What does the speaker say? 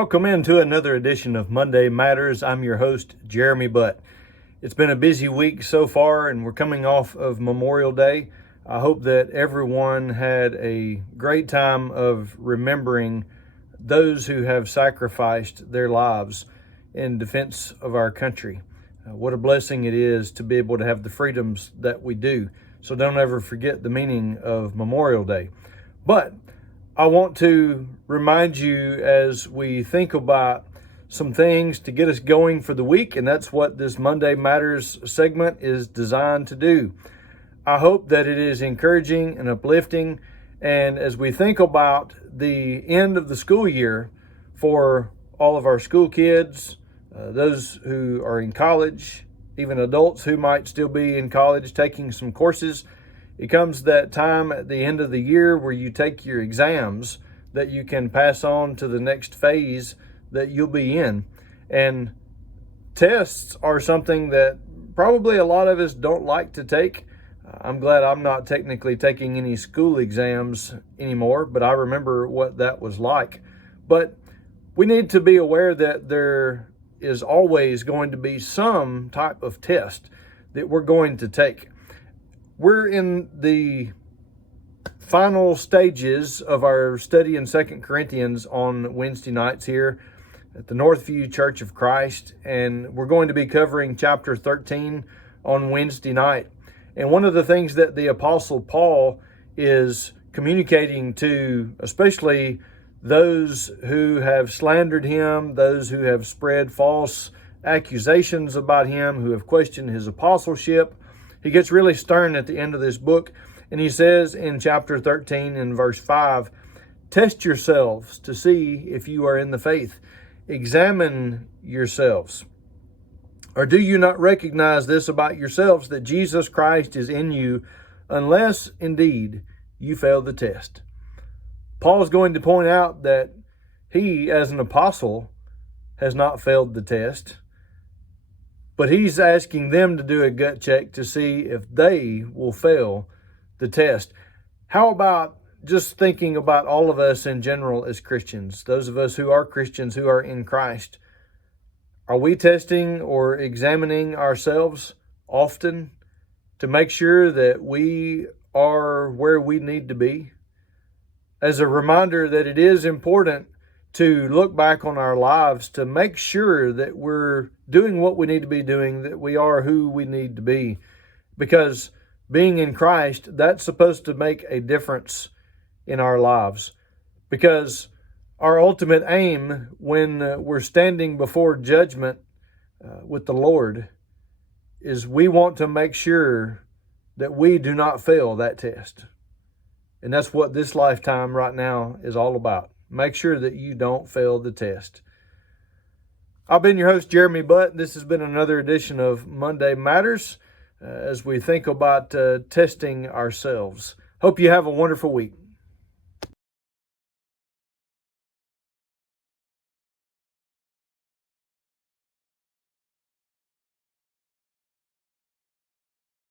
Welcome into another edition of Monday Matters. I'm your host, Jeremy Butt. It's been a busy week so far, and we're coming off of Memorial Day. I hope that everyone had a great time of remembering those who have sacrificed their lives in defense of our country. What a blessing it is to be able to have the freedoms that we do. So don't ever forget the meaning of Memorial Day. But I want to remind you as we think about some things to get us going for the week, and that's what this Monday Matters segment is designed to do. I hope that it is encouraging and uplifting, and as we think about the end of the school year for all of our school kids, those who are in college, even adults who might still be in college taking some courses, it comes that time at the end of the year where you take your exams that you can pass on to the next phase that you'll be in. And tests are something that probably a lot of us don't like to take. I'm glad I'm not technically taking any school exams anymore, but I remember what that was like. But we need to be aware that there is always going to be some type of test that we're going to take. We're in the final stages of our study in 2 Corinthians on Wednesday nights here at the Northview Church of Christ, and we're going to be covering chapter 13 on Wednesday night. And one of the things that the Apostle Paul is communicating to, especially those who have slandered him, those who have spread false accusations about him, who have questioned his apostleship, he gets really stern at the end of this book, and he says in chapter 13 in verse 5, "Test yourselves to see if you are in the faith. Examine yourselves. Or do you not recognize this about yourselves, that Jesus Christ is in you, unless indeed you fail the test?" Paul is going to point out that he, as an apostle, has not failed the test. But he's asking them to do a gut check to see if they will fail the test. How about just thinking about all of us in general as Christians, those of us who are Christians, who are in Christ? Are we testing or examining ourselves often to make sure that we are where we need to be? As a reminder that it is important to look back on our lives to make sure that we're doing what we need to be doing, that we are who we need to be. Because being in Christ, that's supposed to make a difference in our lives. Because our ultimate aim when we're standing before judgment with the Lord is we want to make sure that we do not fail that test. And that's what this lifetime right now is all about. Make sure that you don't fail the test. I've been your host, Jeremy Butt. This has been another edition of Monday Matters as we think about testing ourselves. Hope you have a wonderful week.